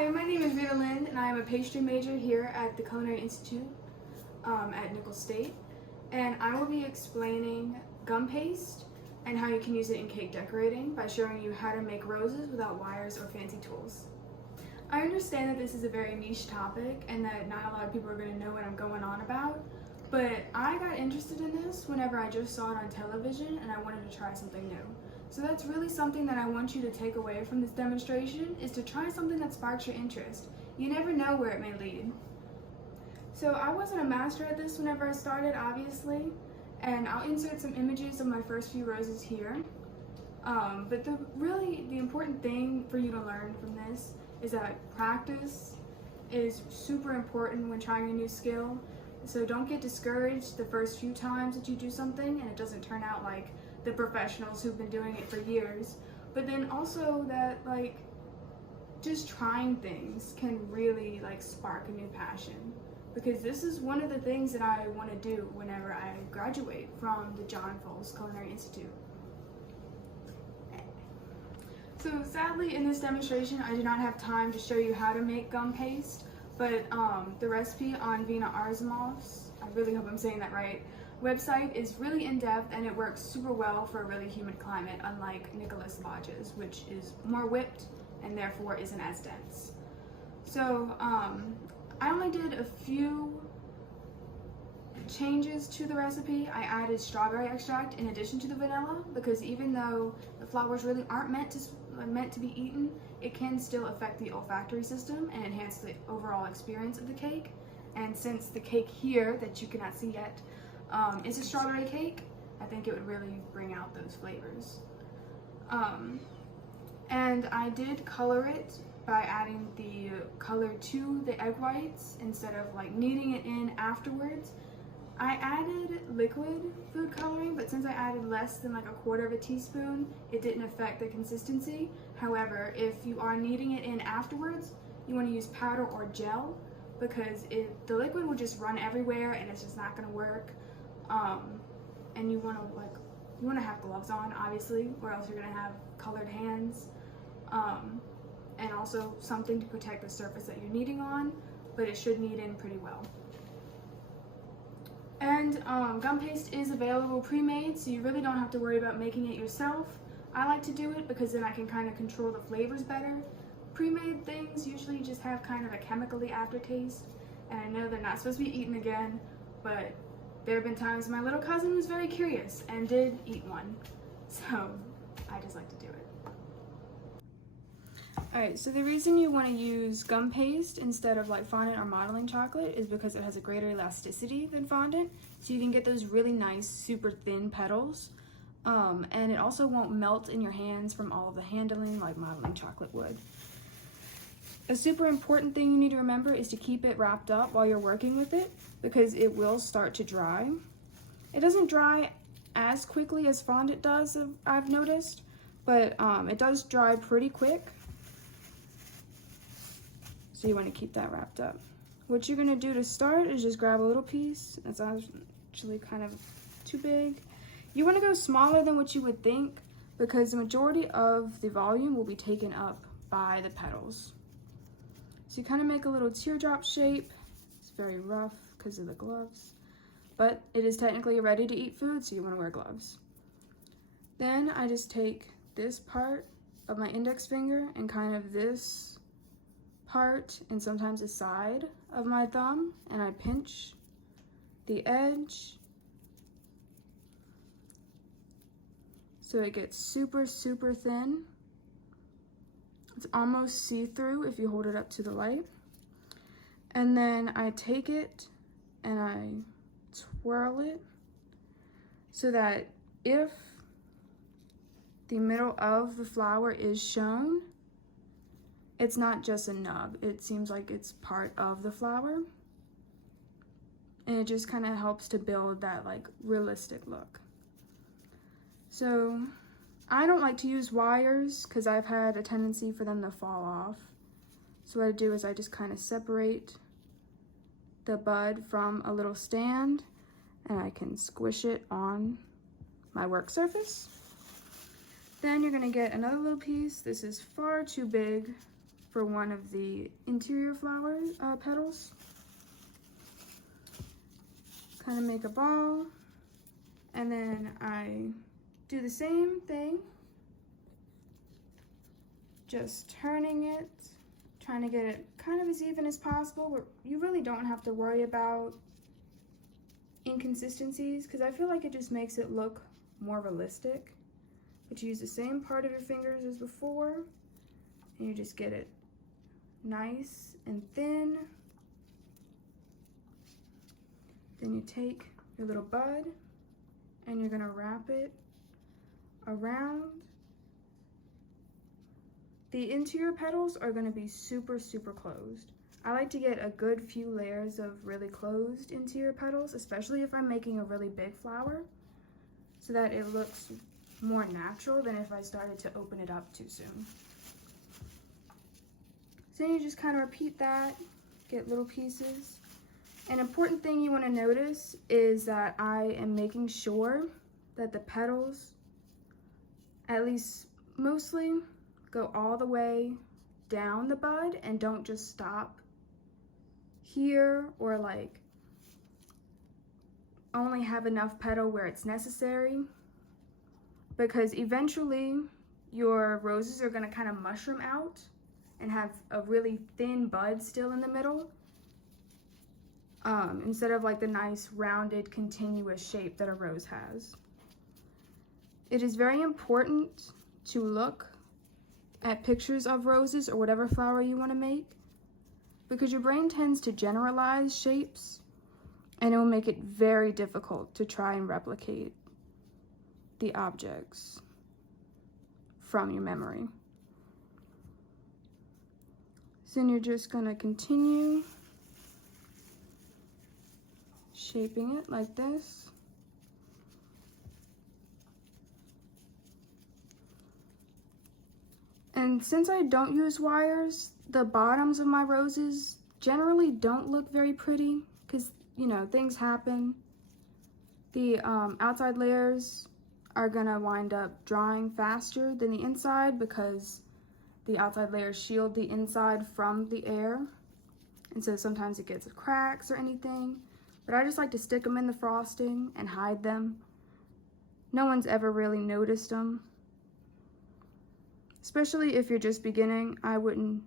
Hi, my name is Rita Lind, and I am a pastry major here at the Culinary Institute at Nicholls State. And I will be explaining gum paste and how you can use it in cake decorating by showing you how to make roses without wires or fancy tools. I understand that this is a very niche topic and that not a lot of people are going to know what I'm going on about, but I got interested in this whenever I just saw it on television and I wanted to try something new. So that's really something that I want you to take away from this demonstration, is to try something that sparks your interest. You never know where it may lead. So I wasn't a master at this whenever I started, obviously, and I'll insert some images of my first few roses here. But the important thing for you to learn from this is that practice is super important when trying a new skill. So don't get discouraged the first few times that you do something and it doesn't turn out like the professionals who've been doing it for years. But then also that just trying things can really spark a new passion, because this is one of the things that I want to do whenever I graduate from the John Foles Culinary Institute. So sadly in this demonstration I do not have time to show you how to make gum paste, but the recipe on Vina Arzimov's, I really hope I'm saying that right, website is really in-depth and it works super well for a really humid climate, unlike Nicholas Lodge's, which is more whipped and therefore isn't as dense. So I only did a few changes to the recipe. I added strawberry extract in addition to the vanilla, because even though the flowers really aren't meant to be eaten, it can still affect the olfactory system and enhance the overall experience of the cake. And since the cake here, that you cannot see yet, is a strawberry cake, I think it would really bring out those flavors. And I did color it by adding the color to the egg whites instead of kneading it in afterwards. I added liquid food coloring, but since I added less than a quarter of a teaspoon, it didn't affect the consistency. However, if you are kneading it in afterwards, you want to use powder or gel, because the liquid will just run everywhere and it's just not going to work. And you want to have gloves on, obviously, or else you're going to have colored hands. And also something to protect the surface that you're kneading on, but it should knead in pretty well. And gum paste is available pre-made, so you really don't have to worry about making it yourself. I like to do it because then I can kind of control the flavors better. Pre-made things usually just have kind of a chemically aftertaste, and I know they're not supposed to be eaten again, but there have been times my little cousin was very curious and did eat one, so I just like to do it. Alright, so the reason you want to use gum paste instead of fondant or modeling chocolate is because it has a greater elasticity than fondant, so you can get those really nice, super thin petals, and it also won't melt in your hands from all of the handling like modeling chocolate would. A super important thing you need to remember is to keep it wrapped up while you're working with it, because it will start to dry. It doesn't dry as quickly as fondant does, I've noticed, but it does dry pretty quick. So you want to keep that wrapped up. What you're going to do to start is just grab a little piece. That's actually kind of too big. You want to go smaller than what you would think, because the majority of the volume will be taken up by the petals. So you kind of make a little teardrop shape. It's very rough because of the gloves, but it is technically a ready to eat food, so you want to wear gloves. Then I just take this part of my index finger and kind of this part and sometimes the side of my thumb, and I pinch the edge so it gets super, super thin. It's almost see-through if you hold it up to the light. And then I take it and I twirl it so that if the middle of the flower is shown, it's not just a nub. It seems like it's part of the flower. And it just kind of helps to build that realistic look. So I don't like to use wires because I've had a tendency for them to fall off. So what I do is I just kind of separate the bud from a little stand and I can squish it on my work surface. Then you're gonna get another little piece. This is far too big for one of the interior flower petals. Kind of make a ball, and then I do the same thing, just turning it, trying to get it kind of as even as possible, but you really don't have to worry about inconsistencies because I feel like it just makes it look more realistic. But you use the same part of your fingers as before, and you just get it nice and thin. Then you take your little bud and you're gonna wrap it around. The interior petals are gonna be super, super closed. I like to get a good few layers of really closed interior petals, especially if I'm making a really big flower, so that it looks more natural than if I started to open it up too soon. So then you just kind of repeat that, get little pieces. An important thing you want to notice is that I am making sure that the petals, at least mostly, go all the way down the bud and don't just stop here or like only have enough petal where it's necessary, because eventually your roses are going to kind of mushroom out and have a really thin bud still in the middle. Instead of like the nice rounded continuous shape that a rose has. It is very important to look at pictures of roses or whatever flower you want to make, because your brain tends to generalize shapes and it will make it very difficult to try and replicate the objects from your memory. So then you're just going to continue shaping it like this. And since I don't use wires, the bottoms of my roses generally don't look very pretty because, you know, things happen. The outside layers are gonna wind up drying faster than the inside because the outside layers shield the inside from the air. And so sometimes it gets cracks or anything. But I just like to stick them in the frosting and hide them. No one's ever really noticed them. Especially if you're just beginning, I wouldn't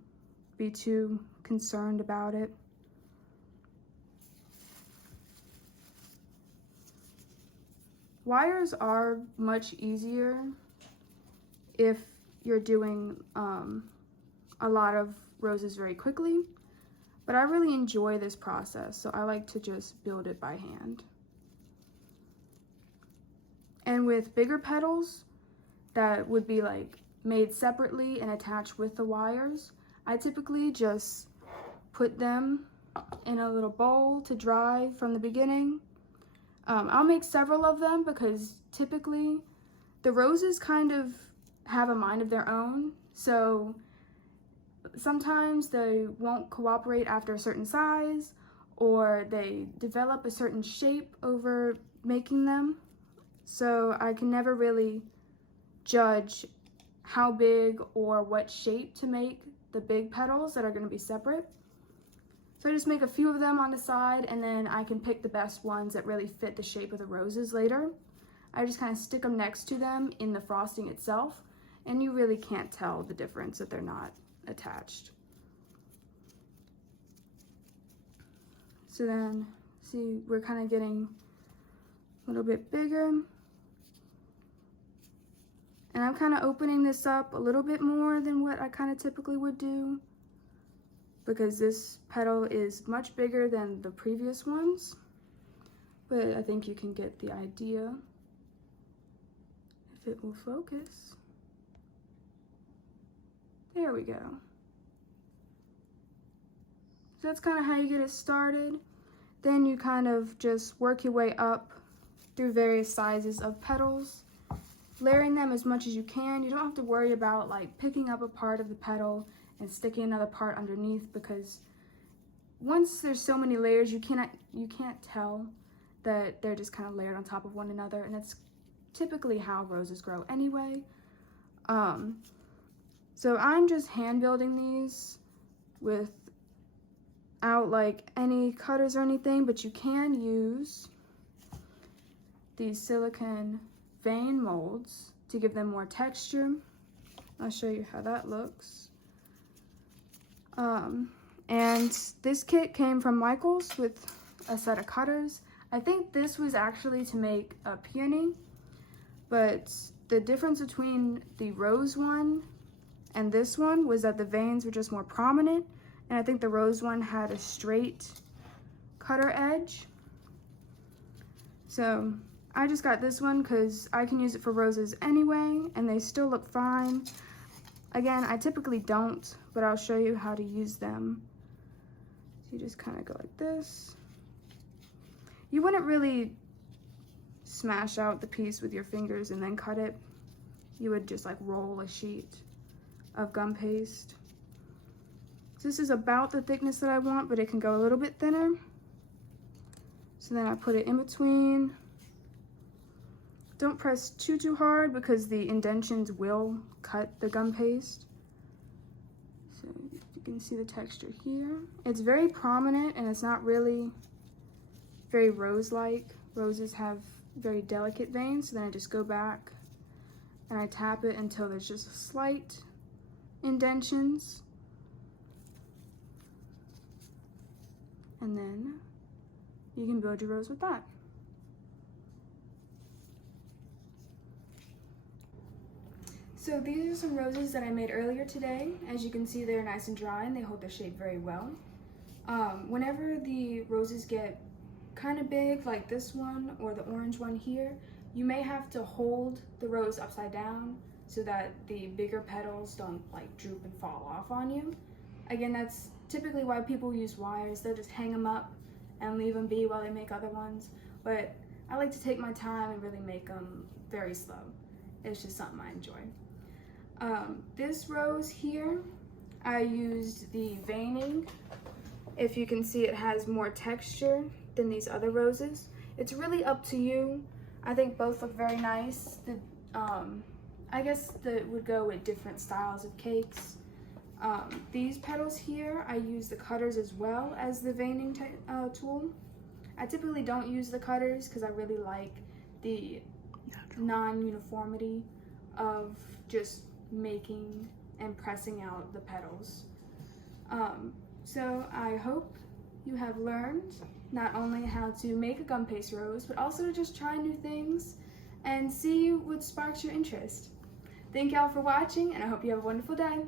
be too concerned about it. Wires are much easier if you're doing a lot of roses very quickly, but I really enjoy this process, so I like to just build it by hand. And with bigger petals that would be like made separately and attached with the wires, I typically just put them in a little bowl to dry from the beginning. I'll make several of them because typically the roses kind of have a mind of their own, so sometimes they won't cooperate after a certain size, or they develop a certain shape over making them. So I can never really judge how big or what shape to make the big petals that are going to be separate. So I just make a few of them on the side, and then I can pick the best ones that really fit the shape of the roses later. I just kind of stick them next to them in the frosting itself, and you really can't tell the difference if they're not attached. So then, see, we're kind of getting a little bit bigger. And I'm kind of opening this up a little bit more than what I kind of typically would do, because this petal is much bigger than the previous ones. But I think you can get the idea if it will focus. There we go. So that's kind of how you get it started. Then you kind of just work your way up through various sizes of petals, layering them as much as you can. You don't have to worry about like picking up a part of the petal and sticking another part underneath, because once there's so many layers, you can't tell that they're just kind of layered on top of one another, and that's typically how roses grow anyway. So I'm just hand building these without like any cutters or anything, but you can use these silicone vein molds to give them more texture. I'll show you how that looks. And this kit came from Michaels with a set of cutters. I think this was actually to make a peony, but the difference between the rose one and this one was that the veins were just more prominent, and I think the rose one had a straight cutter edge. So I just got this one because I can use it for roses anyway, and they still look fine. Again, I typically don't, but I'll show you how to use them. So you just kind of go like this. You wouldn't really smash out the piece with your fingers and then cut it. You would just like roll a sheet of gum paste. So this is about the thickness that I want, but it can go a little bit thinner. So then I put it in between. Don't press too hard because the indentions will cut the gum paste. So you can see the texture here. It's very prominent and it's not really very rose-like. Roses have very delicate veins, so then I just go back and I tap it until there's just slight indentions. And then you can build your rose with that. So these are some roses that I made earlier today. As you can see, they're nice and dry and they hold their shape very well. Whenever the roses get kind of big, like this one or the orange one here, you may have to hold the rose upside down so that the bigger petals don't like droop and fall off on you. Again, that's typically why people use wires. They'll just hang them up and leave them be while they make other ones. But I like to take my time and really make them very slow. It's just something I enjoy. This rose here, I used the veining. If you can see, it has more texture than these other roses. It's really up to you. I think both look very nice. I guess that would go with different styles of cakes. These petals here, I use the cutters as well as the veining tool. I typically don't use the cutters because I really like the non-uniformity of just making and pressing out the petals. So I hope you have learned not only how to make a gum paste rose, but also to just try new things and see what sparks your interest. Thank y'all for watching, and I hope you have a wonderful day.